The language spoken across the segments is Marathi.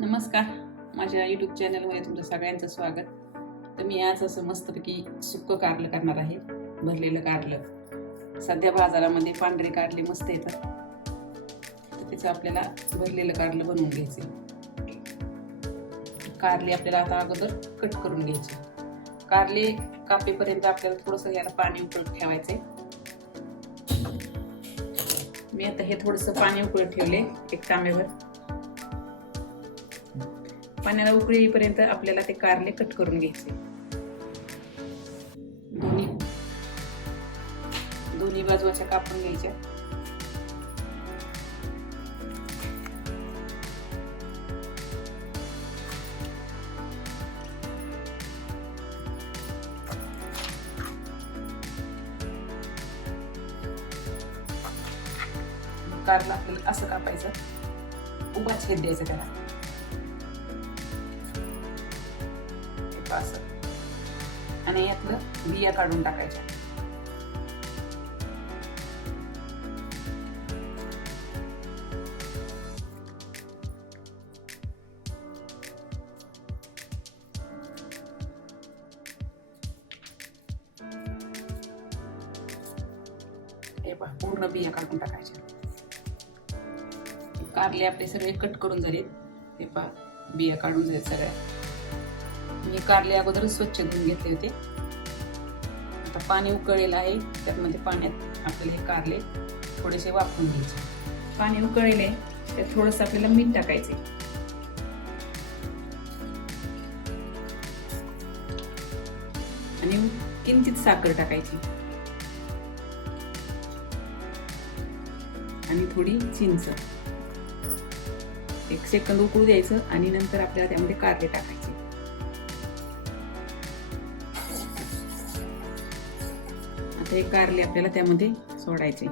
नमस्कार. माझ्या यूट्यूब चॅनलमध्ये तुमचं सगळ्यांचं स्वागत. तर मी आज असं मस्तपैकी सुक्कं कारलं करणार आहे. भरलेलं कारलं. सध्या बाजारामध्ये पांढरे कारले मस्त येतात. तर त्याचं आपल्याला भरलेलं कारलं बनवून घ्यायचे कारले आपल्याला आता अगोदर कट करून घ्यायचे कारले कापेपर्यंत आपल्याला थोडंसं याला पाणी उकळत ठेवायचे मी आता हे थोडंसं पाणी उकळत ठेवले एक तांब्यावर. पाण्याला उकळी येईपर्यंत आपल्याला ते कारले कट करून घ्यायचे. दोन्ही. दोन्ही बाजूच्या कापून घ्यायच्या. कारला आपल्याला असं कापायचं. उभा छेद द्यायचा त्याला. असं आणि यातलं बिया काढून टाकायच्या. हे पहा पूर्ण बिया काढून टाकायच्या. कारले आपले सगळे कट करून झाले हे पहा बिया काढून झाले सगळ्या. मी कारले अगोदरच स्वच्छ धुवून घेतले होते. आता पाणी उकळलेलं आहे त्यामध्ये पाण्यात आपल्याला हे कारले थोडेसे वापरून घ्यायचे. पाणी उकळले त्यात थोडंसं आपल्याला मीठ टाकायचे. आणि किंचित साखर टाकायची. आणि थोडी चिंच. एक सेकंद उकळू द्यायचं आणि नंतर आपल्याला त्यामध्ये कारले टाकायचे. हे कारले आपल्याला त्यामध्ये सोडायचे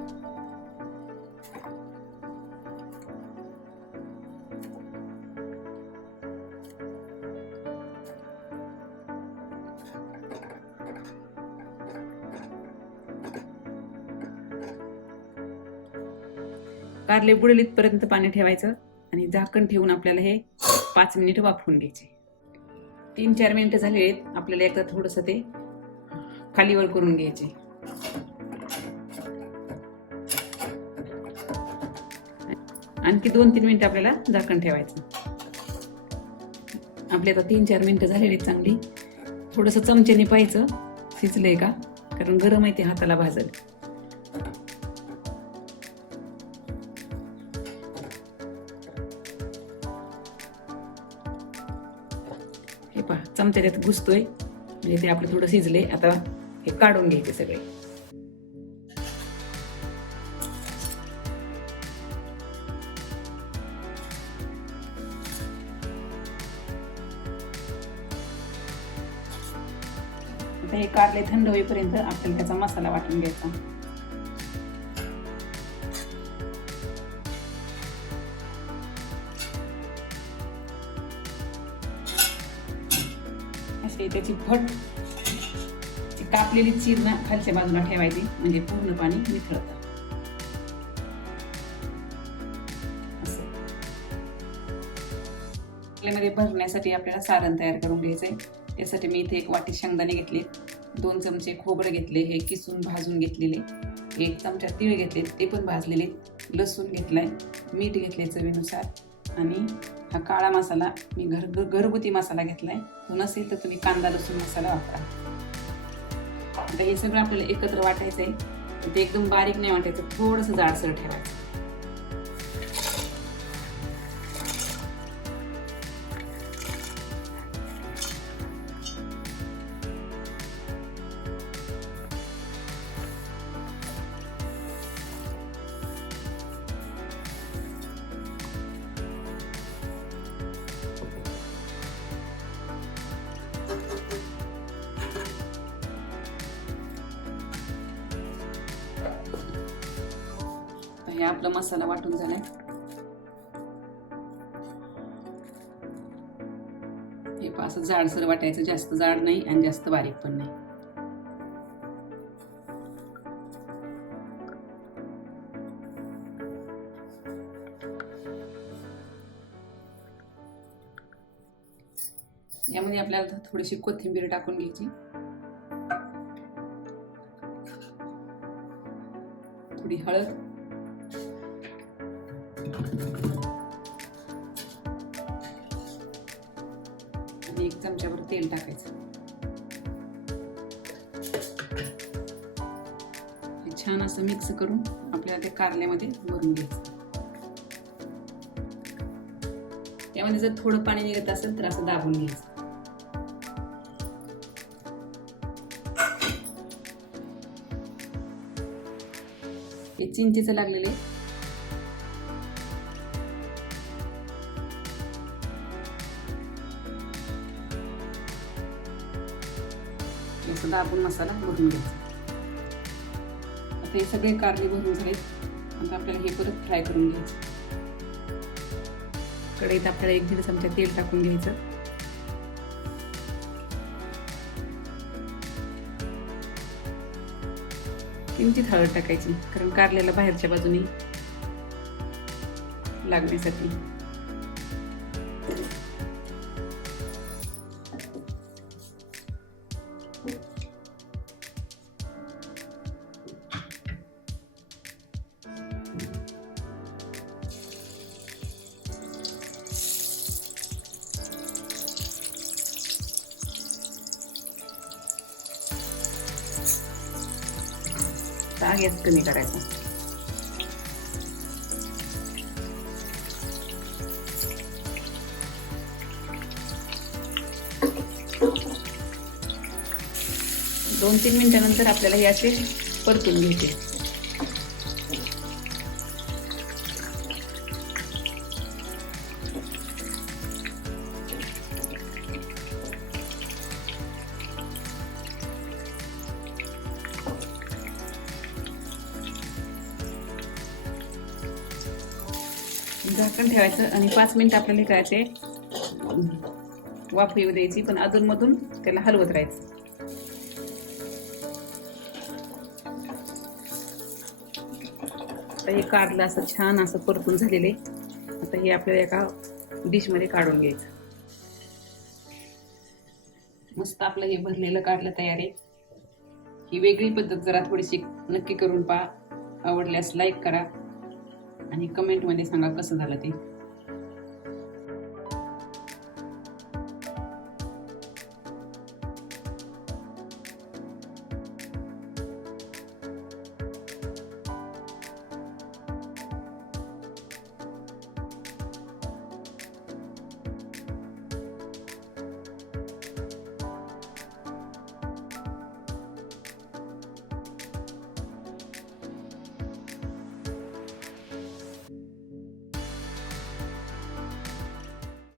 कारले बुडेल इथपर्यंत पाणी ठेवायचं आणि झाकण ठेवून आपल्याला हे पाच मिनिट वाफवून घ्यायचे. तीन चार मिनिटं झाले आपल्याला एकदा थोडंसं ते खालीवर करून घ्यायचे. आणखी दोन तीन मिनिटं आपल्याला झाकण ठेवायचं. आपली आता तीन चार मिनिटं झालेली आहेत चांगली. थोडंसं चमच्याने पाहायचं शिजलंय का? कारण गरम आहे ते हाताला भाजल. हे पहा चमच्या त्यात घुसतोय. म्हणजे ते आपलं थोडं शिजले आता हे काढून घ्यायचे सगळे. आता हे काढले थंड होईपर्यंत आपल्याला त्याचा मसाला वाटून घ्यायचा. अशी त्याची फट कापलेली चीर ना खालच्या बाजूला ठेवायची म्हणजे पूर्ण पाणी निथळतं मध्ये आपल्यामध्ये भरण्यासाठी आपल्याला सारण तयार करून घ्यायचंय. त्यासाठी मी इथे एक वाटी शेंगदाणे घेतले. दोन चमचे खोबरं घेतले हे किसून भाजून घेतलेले. एक चमचा तीळ घेतले ते पण भाजलेले. लसूण घेतलाय मीठ घेतले चवीनुसार. आणि हा काळा मसाला मी घर घरगुती मसाला घेतलाय. तो नसेल तर तुम्ही कांदा लसूण मसाला वापरा. आता हे सगळं आपल्याला एकत्र वाटायचं आहे ते एकदम बारीक नाही वाटायचं थोडंसं जाडसर ठेवायचं. हे आपला मसाला वाटून झालाय. हे असं जाडसर वाटायचं जास्त जाड नाही आणि जास्त बारीक पण नाही. यामध्ये आपल्याला थोडीशी कोथिंबीर टाकून घ्यायची. थोडी हळद. एक चमच्यावर तेल टाकायचं. छान असं मिक्स करून आपल्याला ते कारल्यामध्ये भरून घ्यायचं. त्यामध्ये जर थोडं पाणी निघत असेल तर असं दाबून घ्यायचं. हे लागलेलं लागलेले सुद्धा आपण मसाला भरून घ्यायचा. आता हे सगळे कारले भरून झालेत. आता आपल्याला हे परत फ्राय करून घ्यायचं. कढईत आपल्याला एक दीड चमचा तेल टाकून घ्यायचं. किंचित हळद टाकायची कारण कारल्याला बाहेरच्या बाजूने लागण्यासाठी. आता गॅस कमी करायचा. दोन तीन मिनिटानंतर आपल्याला हे असे परतून घ्यायचे. झाकण ठेवायचं आणि पाच मिनिट आपल्याला हे करायचे वाफ येऊ द्यायची पण अधूनमधून त्याला हलवत राहायचं. आता हे काढलं असं छान असं परतून झालेले आता हे आपल्याला एका डिशमध्ये काढून घ्यायचं. मस्त आपलं हे भरलेलं काढलं तयार आहे. ही वेगळी पद्धत जरा थोडीशी नक्की करून पहा. आवडल्यास लाईक करा. आणि कमेंटमध्ये सांगा कसं झालं ते.